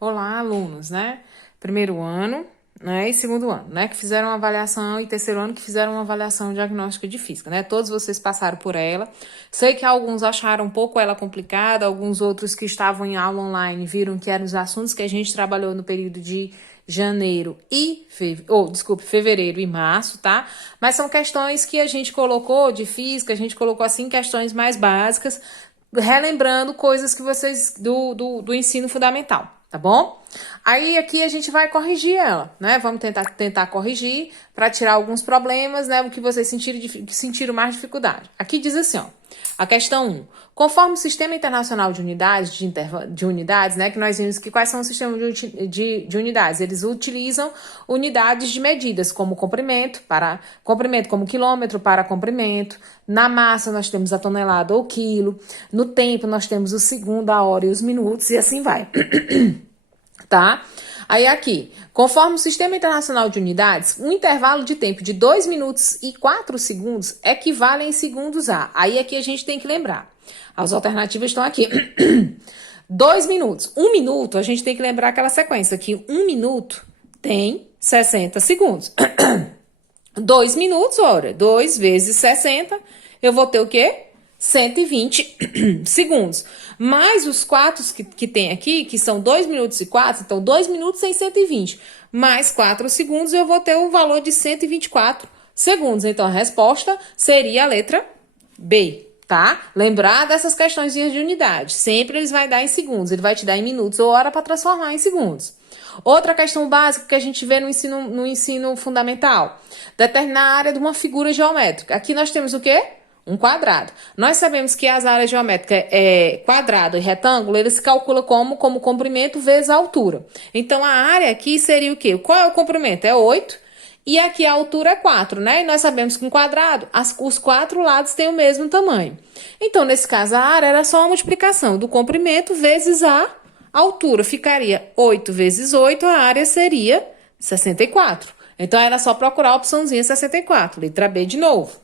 Olá, alunos, né? Primeiro ano, né? E segundo ano, né? Que fizeram uma avaliação, e terceiro ano que fizeram uma avaliação diagnóstica de física, né? Todos vocês passaram por ela. Sei que alguns acharam um pouco ela complicada, alguns outros que estavam em aula online viram que eram os assuntos que a gente trabalhou no período de janeiro e fevereiro e março, tá? Mas são questões que a gente colocou de física, a gente colocou assim questões mais básicas, relembrando coisas que vocês do ensino fundamental, tá bom? Aí aqui a gente vai corrigir ela, né? Vamos tentar corrigir para tirar alguns problemas, né? O que vocês sentiram mais dificuldade. Aqui diz assim, ó. A questão 1. Conforme o Sistema Internacional de Unidades, de unidades, né? Que nós vimos que quais são os sistemas de unidades. Eles utilizam unidades de medidas, como comprimento como quilômetro para comprimento. Na massa nós temos a tonelada ou quilo. No tempo nós temos o segundo, a hora e os minutos, e assim vai. Tá? Aí aqui, conforme o Sistema Internacional de Unidades, um intervalo de tempo de 2 minutos e 4 segundos equivale em segundos a. Aí aqui a gente tem que lembrar. As alternativas estão aqui. 2 minutos. 1 minuto, a gente tem que lembrar aquela sequência que 1 minuto tem 60 segundos. 2 minutos, ora, 2 vezes 60, eu vou ter o quê? 120 segundos. Mais os 4 que tem aqui, que são 2 minutos e 4, então 2 minutos em 120. Mais 4 segundos, eu vou ter o valor de 124 segundos. Então, a resposta seria a letra B, tá? Lembrar dessas questões de unidade. Sempre eles vai dar em segundos. Ele vai te dar em minutos ou hora para transformar em segundos. Outra questão básica que a gente vê no ensino fundamental. Determinar a área de uma figura geométrica. Aqui nós temos o quê? Um quadrado. Nós sabemos que as áreas geométricas quadrado e retângulo, eles se calculam como comprimento vezes a altura. Então, a área aqui seria o quê? Qual é o comprimento? É 8. E aqui a altura é 4, né? E nós sabemos que em quadrado, os 4 lados têm o mesmo tamanho. Então, nesse caso, a área era só uma multiplicação do comprimento vezes a altura. Ficaria 8 vezes 8, a área seria 64. Então, era só procurar a opçãozinha 64. Letra B de novo.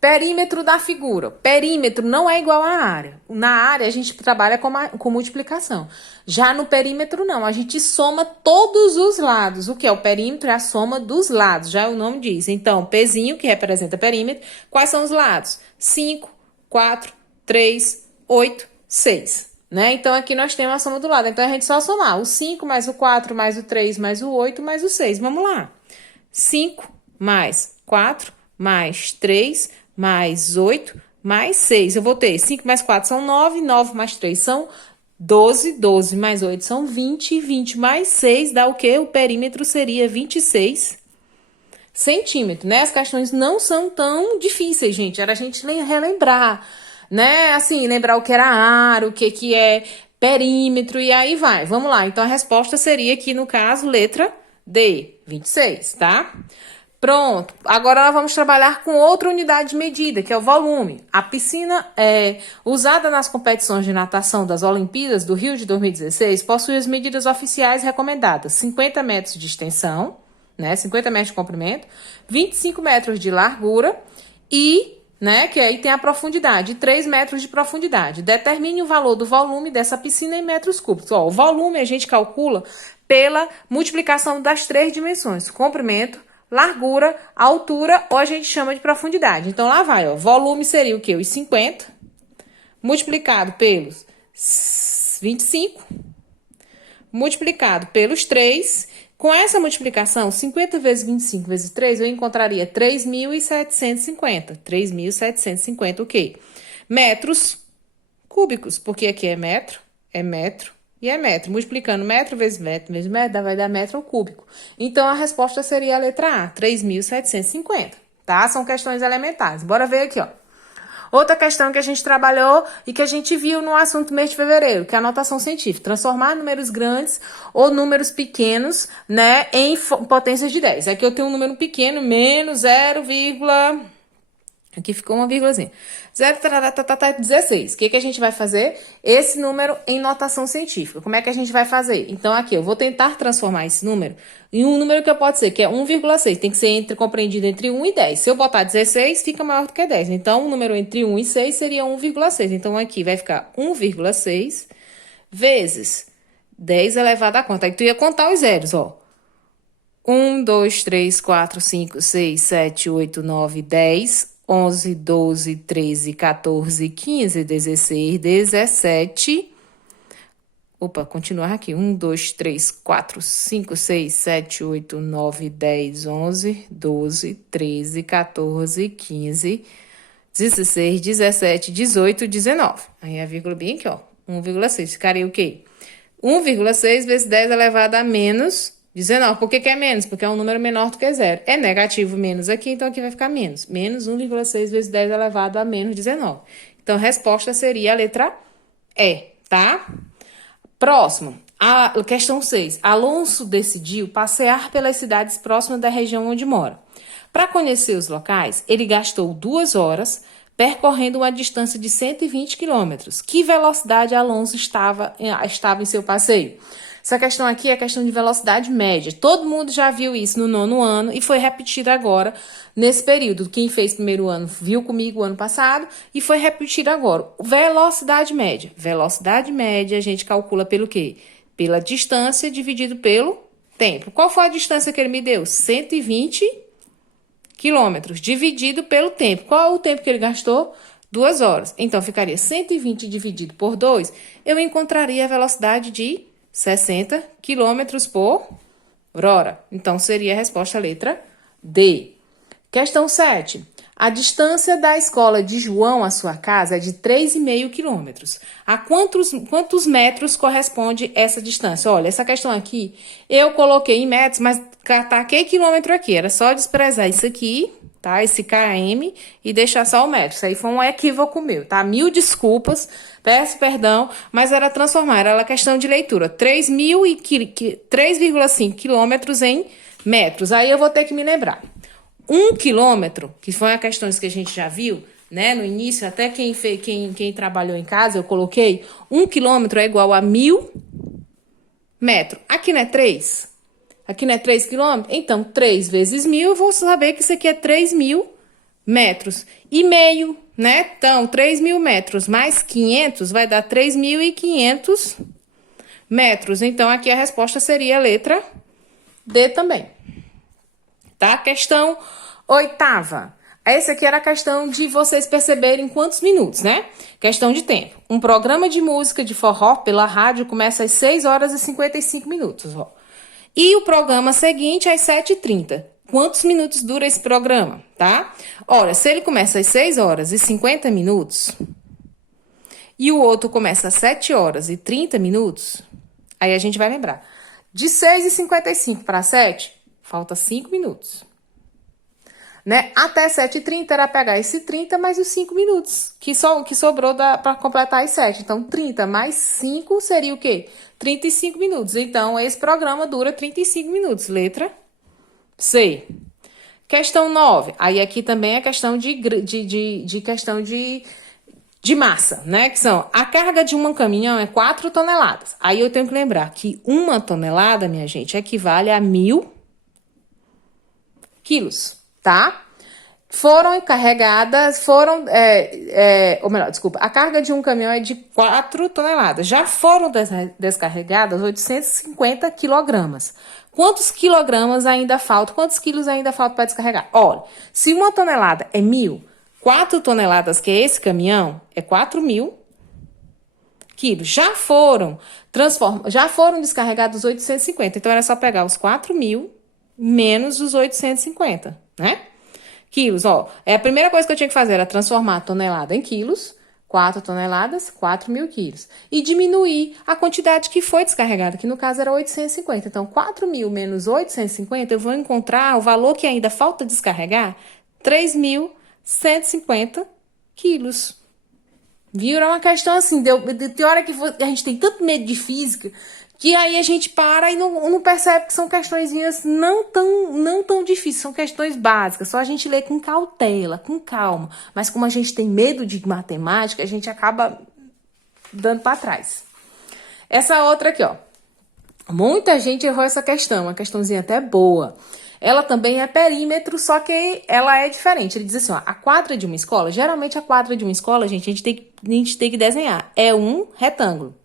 Perímetro da figura. Perímetro não é igual à área. Na área, a gente trabalha com multiplicação. Já no perímetro, não. A gente soma todos os lados. O que é o perímetro? É a soma dos lados. Já o nome diz. Então, Pzinho, que representa perímetro. Quais são os lados? 5, 4, 3, 8, 6. Né? Então, aqui nós temos a soma do lado. Então, a gente só somar o 5 mais o 4 mais o 3 mais o 8 mais o 6. Vamos lá. 5 mais 4 mais 3 mais 8, mais 6. Eu vou ter 5 mais 4 são 9, 9 mais 3 são 12, 12 mais 8 são 20, 20 mais 6 dá o quê? O perímetro seria 26 centímetros, né? As questões não são tão difíceis, gente. Era a gente relembrar, né? Assim, lembrar o que era área, o que é perímetro e aí vai. Vamos lá. Então, a resposta seria aqui, no caso, letra D, 26, tá? Pronto, agora nós vamos trabalhar com outra unidade de medida, que é o volume. A piscina usada nas competições de natação das Olimpíadas do Rio de 2016 possui as medidas oficiais recomendadas: 50 metros de extensão, né, 50 metros de comprimento, 25 metros de largura e, né, que aí tem a profundidade, 3 metros de profundidade. Determine o valor do volume dessa piscina em metros cúbicos. Ó, o volume a gente calcula pela multiplicação das 3 dimensões: comprimento, largura, altura, ou a gente chama de profundidade. Então, lá vai, ó. Volume seria o quê? Os 50, multiplicado pelos 25, multiplicado pelos 3. Com essa multiplicação, 50 vezes 25 vezes 3, eu encontraria 3.750. 3.750, o quê? Metros cúbicos, porque aqui é metro e é metro. Multiplicando metro vezes metro, vai dar metro ao cúbico. Então, a resposta seria a letra A, 3.750, tá? São questões elementares. Bora ver aqui, ó. Outra questão que a gente trabalhou e que a gente viu no assunto mês de fevereiro, que é a notação científica. Transformar números grandes ou números pequenos, né, em potências de 10. Aqui eu tenho um número pequeno, menos 0, aqui ficou uma vírgulazinha. 0,16. O que a gente vai fazer? Esse número em notação científica. Como é que a gente vai fazer? Então, aqui, eu vou tentar transformar esse número em um número que pode ser, que é 1,6. Tem que ser compreendido entre 1 e 10. Se eu botar 16, fica maior do que 10. Então, um número entre 1 e 6 seria 1,6. Então, aqui vai ficar 1,6 vezes 10 elevado a quanto? Aí tu ia contar os zeros, ó. 1, 2, 3, 4, 5, 6, 7, 8, 9, 10, 11, 12, 13, 14, 15, 16, 17. Opa, continuar aqui. 1, 2, 3, 4, 5, 6, 7, 8, 9, 10, 11, 12, 13, 14, 15, 16, 17, 18, 19. Aí a vírgula bem aqui, ó. 1,6. Ficaria o quê? 1,6 vezes 10 elevado a menos 19. Por que é menos? Porque é um número menor do que zero. É negativo menos aqui, então aqui vai ficar menos. Menos 1,6 vezes 10 elevado a menos 19. Então, a resposta seria a letra E, tá? Próximo, a questão 6. Alonso decidiu passear pelas cidades próximas da região onde mora. Para conhecer os locais, ele gastou 2 horas percorrendo uma distância de 120 quilômetros. Que velocidade Alonso estava em seu passeio? Essa questão aqui é a questão de velocidade média. Todo mundo já viu isso no 9º ano e foi repetido agora nesse período. Quem fez primeiro ano viu comigo o ano passado e foi repetido agora. Velocidade média. Velocidade média a gente calcula pelo quê? Pela distância dividido pelo tempo. Qual foi a distância que ele me deu? 120 quilômetros dividido pelo tempo. Qual é o tempo que ele gastou? 2 horas. Então, ficaria 120 dividido por 2. Eu encontraria a velocidade de 60 quilômetros por hora. Então, seria a resposta a letra D. Questão 7. A distância da escola de João à sua casa é de 3,5 quilômetros. A quantos metros corresponde essa distância? Olha, essa questão aqui, eu coloquei em metros, mas taquei quilômetro aqui. Era só desprezar isso aqui, tá? Esse km e deixar só o metro. Isso aí foi um equívoco meu, tá? Mil desculpas, peço perdão, mas era transformar, era questão de leitura. 3,5 quilômetros em metros. Aí eu vou ter que me lembrar. 1 quilômetro, que foi uma questão que a gente já viu, né, no início, até quem trabalhou em casa, eu coloquei, 1 quilômetro é igual a 1.000 metros. Aqui não é 3? Aqui não é 3 quilômetros? Então, 3 vezes 1.000, eu vou saber que isso aqui é 3.000 metros. E meio, né? Então, 3.000 metros mais 500 vai dar 3.500 metros. Então, aqui a resposta seria a letra D também. Tá? Questão 8ª. Essa aqui era a questão de vocês perceberem quantos minutos, né? Questão de tempo. Um programa de música de forró pela rádio começa às 6 horas e 55 minutos, ó. E o programa seguinte às 7h30. Quantos minutos dura esse programa, tá? Olha, se ele começa às 6 horas e 50 minutos e o outro começa às 7 horas e 30 minutos, aí a gente vai lembrar. De 6h55 para 7, falta 5 minutos. Né? Até 7h30 era pegar esse 30 mais os 5 minutos, que sobrou para completar as 7. Então, 30 mais 5 seria o quê? 35 minutos. Então, esse programa dura 35 minutos. Letra C. Questão 9. Aí, aqui também é questão de massa, né? Que são, a carga de um caminhão é 4 toneladas. Aí, eu tenho que lembrar que 1 tonelada, minha gente, equivale a 1.000 quilos. Tá? Foram carregadas, ou melhor, desculpa, a carga de um caminhão é de 4 toneladas. Já foram descarregadas 850 quilogramas. Quantos quilogramas ainda faltam? Quantos quilos ainda faltam para descarregar? Olha, se 1 tonelada é 1.000, 4 toneladas, que é esse caminhão, é 4.000 quilos. Já foram descarregados 850. Então, era só pegar os 4.000 menos os 850, né? Quilos, ó. A primeira coisa que eu tinha que fazer era transformar a tonelada em quilos. 4 toneladas, 4.000 quilos. E diminuir a quantidade que foi descarregada, que no caso era 850. Então, 4.000 menos 850, eu vou encontrar o valor que ainda falta descarregar, 3.150 quilos. Viu? É uma questão assim, tem hora que a gente tem tanto medo de física, que aí a gente para e não percebe que são questõezinhas não tão difíceis, são questões básicas, só a gente lê com cautela, com calma. Mas como a gente tem medo de matemática, a gente acaba dando para trás. Essa outra aqui, ó. Muita gente errou essa questão, uma questãozinha até boa. Ela também é perímetro, só que ela é diferente. Ele diz assim, ó, a quadra de uma escola, geralmente a quadra de uma escola, gente, a gente tem que desenhar. É um retângulo.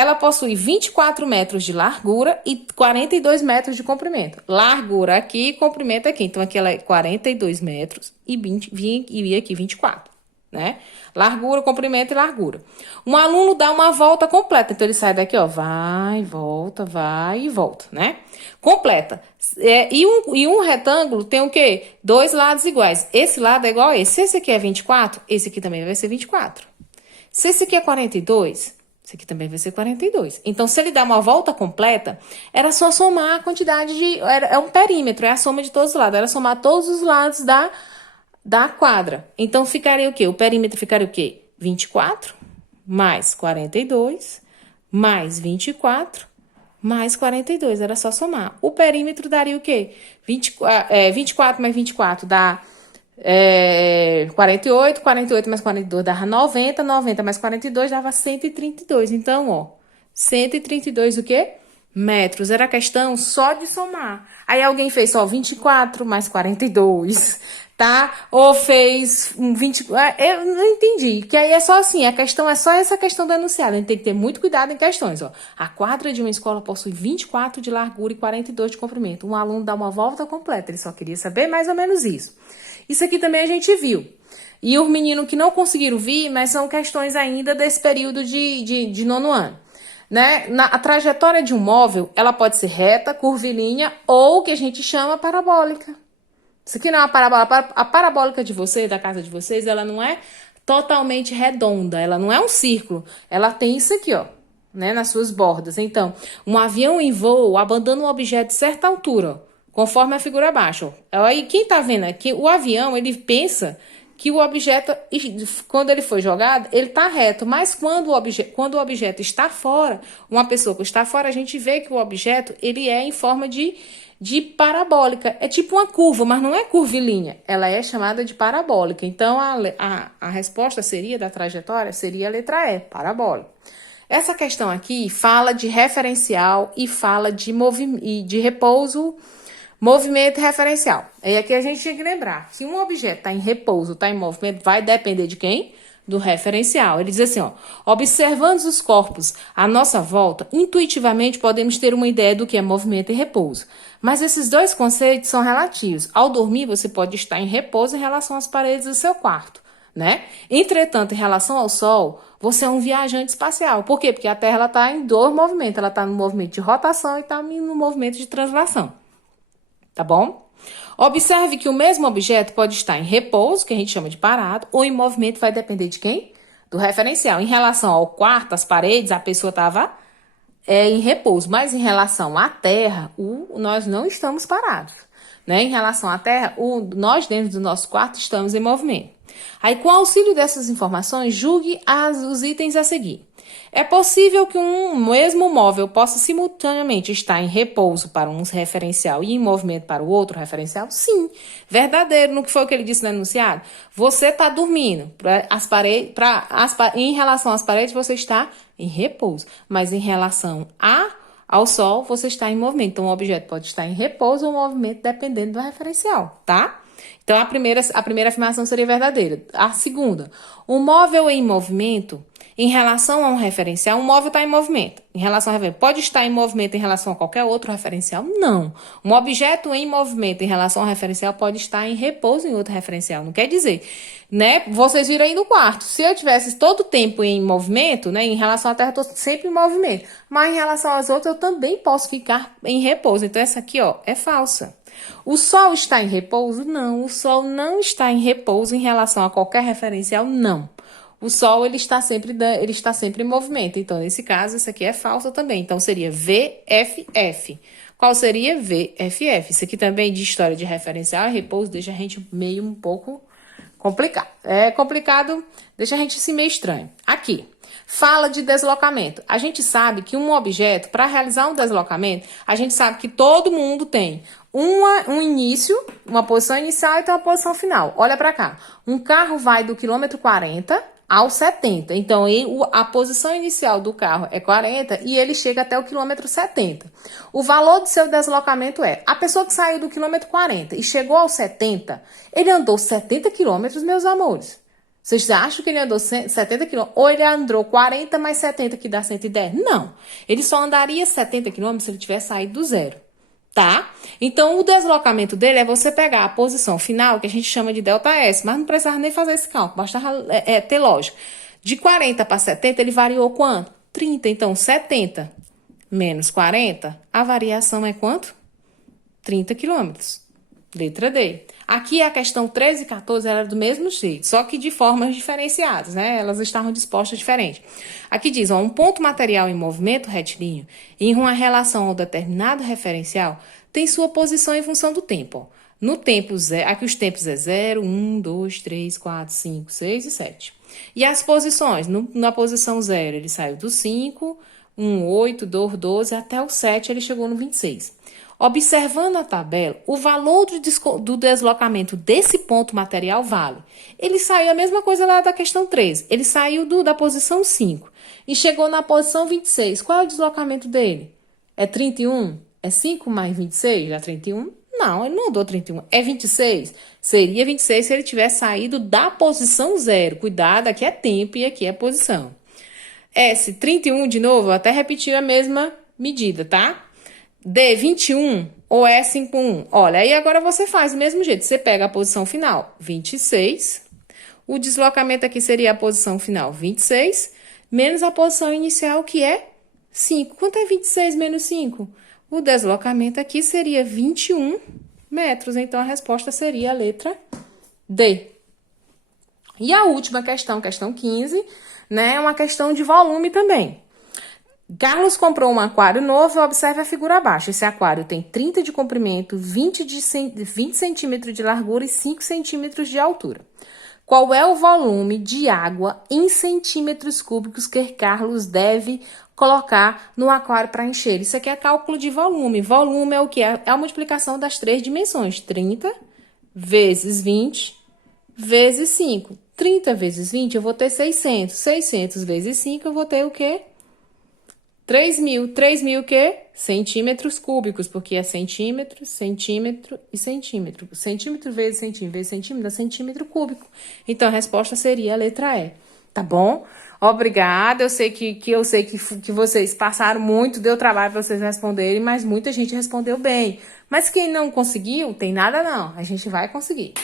ela possui 24 metros de largura e 42 metros de comprimento. Largura aqui e comprimento aqui. Então, aqui ela é 42 metros e aqui 24, né? Largura, comprimento e largura. Um aluno dá uma volta completa. Então, ele sai daqui, ó, vai e volta, né? Completa. E um retângulo tem o quê? Dois lados iguais. Esse lado é igual a esse. Se esse aqui é 24, esse aqui também vai ser 24. Se esse aqui é 42, esse aqui também vai ser 42. Então, se ele dá uma volta completa, era só somar a quantidade de... É um perímetro, é a soma de todos os lados. Era somar todos os lados da quadra. Então, ficaria o quê? O perímetro ficaria o quê? 24 mais 42 mais 24 mais 42. Era só somar. O perímetro daria o quê? 24 mais 24 dá 48. 48 mais 42 dava 90. 90 mais 42 dava 132. Então, ó, 132 o quê? Metros. Era questão só de somar. Aí alguém fez só 24 mais 42, tá? Ou fez 20... Eu não entendi. Que aí é só assim, a questão é só essa questão do enunciado. A gente tem que ter muito cuidado em questões, ó. A quadra de uma escola possui 24 de largura e 42 de comprimento. Um aluno dá uma volta completa. Ele só queria saber mais ou menos isso. Isso aqui também a gente viu. E os meninos que não conseguiram vir, mas são questões ainda desse período de nono ano. Né? A trajetória de um móvel, ela pode ser reta, curvilínea ou o que a gente chama parabólica. Isso aqui não é uma parabólica. A parabólica de vocês, da casa de vocês, ela não é totalmente redonda, ela não é um círculo. Ela tem isso aqui, ó, né, nas suas bordas. Então, um avião em voo abandona um objeto de certa altura, ó, conforme a figura abaixo. Aí, quem tá vendo aqui, o avião, ele pensa que o objeto, quando ele foi jogado, ele tá reto. Mas quando o objeto está fora, uma pessoa que está fora, a gente vê que o objeto, ele é em forma de parabólica. É tipo uma curva, mas não é curvilínea. Ela é chamada de parabólica. Então, a resposta da trajetória seria a letra E, parabólica. Essa questão aqui fala de referencial e fala de repouso, movimento referencial. E aqui a gente tem que lembrar que um objeto está em repouso, está em movimento, vai depender de quem? Do referencial. Ele diz assim, ó, observando os corpos à nossa volta, intuitivamente podemos ter uma ideia do que é movimento e repouso. Mas esses dois conceitos são relativos. Ao dormir, você pode estar em repouso em relação às paredes do seu quarto, né? Entretanto, em relação ao Sol, você é um viajante espacial. Por quê? Porque a Terra está em dois movimentos. Ela está no movimento de rotação e está no movimento de translação. Tá bom? Observe que o mesmo objeto pode estar em repouso, que a gente chama de parado, ou em movimento, vai depender de quem? Do referencial. Em relação ao quarto, às paredes, a pessoa estava em repouso, mas em relação à Terra, nós não estamos parados, né? Em relação à Terra, nós dentro do nosso quarto estamos em movimento. Aí, com o auxílio dessas informações, julgue os itens a seguir. É possível que um mesmo móvel possa simultaneamente estar em repouso para um referencial e em movimento para o outro referencial? Sim, verdadeiro. No que foi o que ele disse no enunciado? Você está dormindo. Em relação às paredes, você está em repouso. Mas em relação ao Sol, você está em movimento. Então, o objeto pode estar em repouso ou movimento, dependendo do referencial, tá? Então, a primeira afirmação seria verdadeira. A segunda, um móvel em movimento, em relação a um referencial, um móvel está em movimento. Em relação ao referencial, pode estar em movimento em relação a qualquer outro referencial? Não. Um objeto em movimento em relação ao referencial pode estar em repouso em outro referencial. Não quer dizer, né? Vocês viram aí no quarto. Se eu tivesse todo o tempo em movimento, né? Em relação à Terra, eu estou sempre em movimento. Mas em relação aos outros, eu também posso ficar em repouso. Então, essa aqui, ó, é falsa. O Sol está em repouso? Não. O Sol não está em repouso em relação a qualquer referencial? Não. O Sol, ele está sempre em movimento. Então, nesse caso, isso aqui é falso também. Então, seria VFF. Qual seria VFF? Isso aqui também de história de referencial e repouso deixa a gente meio um pouco complicado. É complicado, deixa a gente assim meio estranho. Aqui, fala de deslocamento. A gente sabe que um objeto, para realizar um deslocamento, a gente sabe que todo mundo tem um início, uma posição inicial e tem uma posição final. Olha para cá. Um carro vai do quilômetro 40 ao 70. Então, a posição inicial do carro é 40 e ele chega até o quilômetro 70. O valor do seu deslocamento a pessoa que saiu do quilômetro 40 e chegou ao 70, ele andou 70 quilômetros, meus amores. Vocês acham que ele andou 70 quilômetros? Ou ele andou 40 mais 70, que dá 110? Não. Ele só andaria 70 quilômetros se ele tivesse saído do zero. Tá? Então, o deslocamento dele é você pegar a posição final, que a gente chama de ΔS, mas não precisava nem fazer esse cálculo, bastava ter lógica. De 40 para 70, ele variou quanto? 30. Então, 70 menos 40, a variação é quanto? 30 quilômetros. Letra D. Aqui a questão 13 e 14 era do mesmo jeito, só que de formas diferenciadas, né? Elas estavam dispostas diferente. Aqui diz, ó, um ponto material em movimento retilíneo em uma relação ao determinado referencial tem sua posição em função do tempo. Ó. No tempo zero, aqui os tempos é 0, 1, 2, 3, 4, 5, 6 e 7. E as posições? Na posição 0 ele saiu do 5, 1, 8, 2, 12, até o 7 ele chegou no 26. Observando a tabela, o valor do deslocamento desse ponto material vale. Ele saiu a mesma coisa lá da questão 13. Ele saiu da posição 5 e chegou na posição 26. Qual é o deslocamento dele? É 31? É 5 mais 26? Dá 31? Não, ele não andou 31. É 26? Seria 26 se ele tivesse saído da posição 0. Cuidado, aqui é tempo e aqui é posição. S, 31 de novo, eu até repetir a mesma medida, tá? D, 21 ou E51? Olha, aí agora você faz do mesmo jeito. Você pega a posição final, 26. O deslocamento aqui seria a posição final, 26, menos a posição inicial, que é 5. Quanto é 26 menos 5? O deslocamento aqui seria 21 metros. Então, a resposta seria a letra D. E a última questão, questão 15, né, é uma questão de volume também. Carlos comprou um aquário novo e observe a figura abaixo. Esse aquário tem 30 de comprimento, 20 centímetros de largura e 5 centímetros de altura. Qual é o volume de água em centímetros cúbicos que Carlos deve colocar no aquário para encher? Isso aqui é cálculo de volume. Volume é o que? É a multiplicação das 3 dimensões. 30 vezes 20 vezes 5. 30 vezes 20 eu vou ter 600. 600 vezes 5 eu vou ter o quê? 3.000. 3.000 o quê? Centímetros cúbicos, porque é centímetro, centímetro e centímetro. Centímetro vezes centímetro dá centímetro cúbico. Então, a resposta seria a letra E. Tá bom? Obrigada. Eu sei que vocês passaram muito, deu trabalho para vocês responderem, mas muita gente respondeu bem. Mas quem não conseguiu, tem nada não. A gente vai conseguir.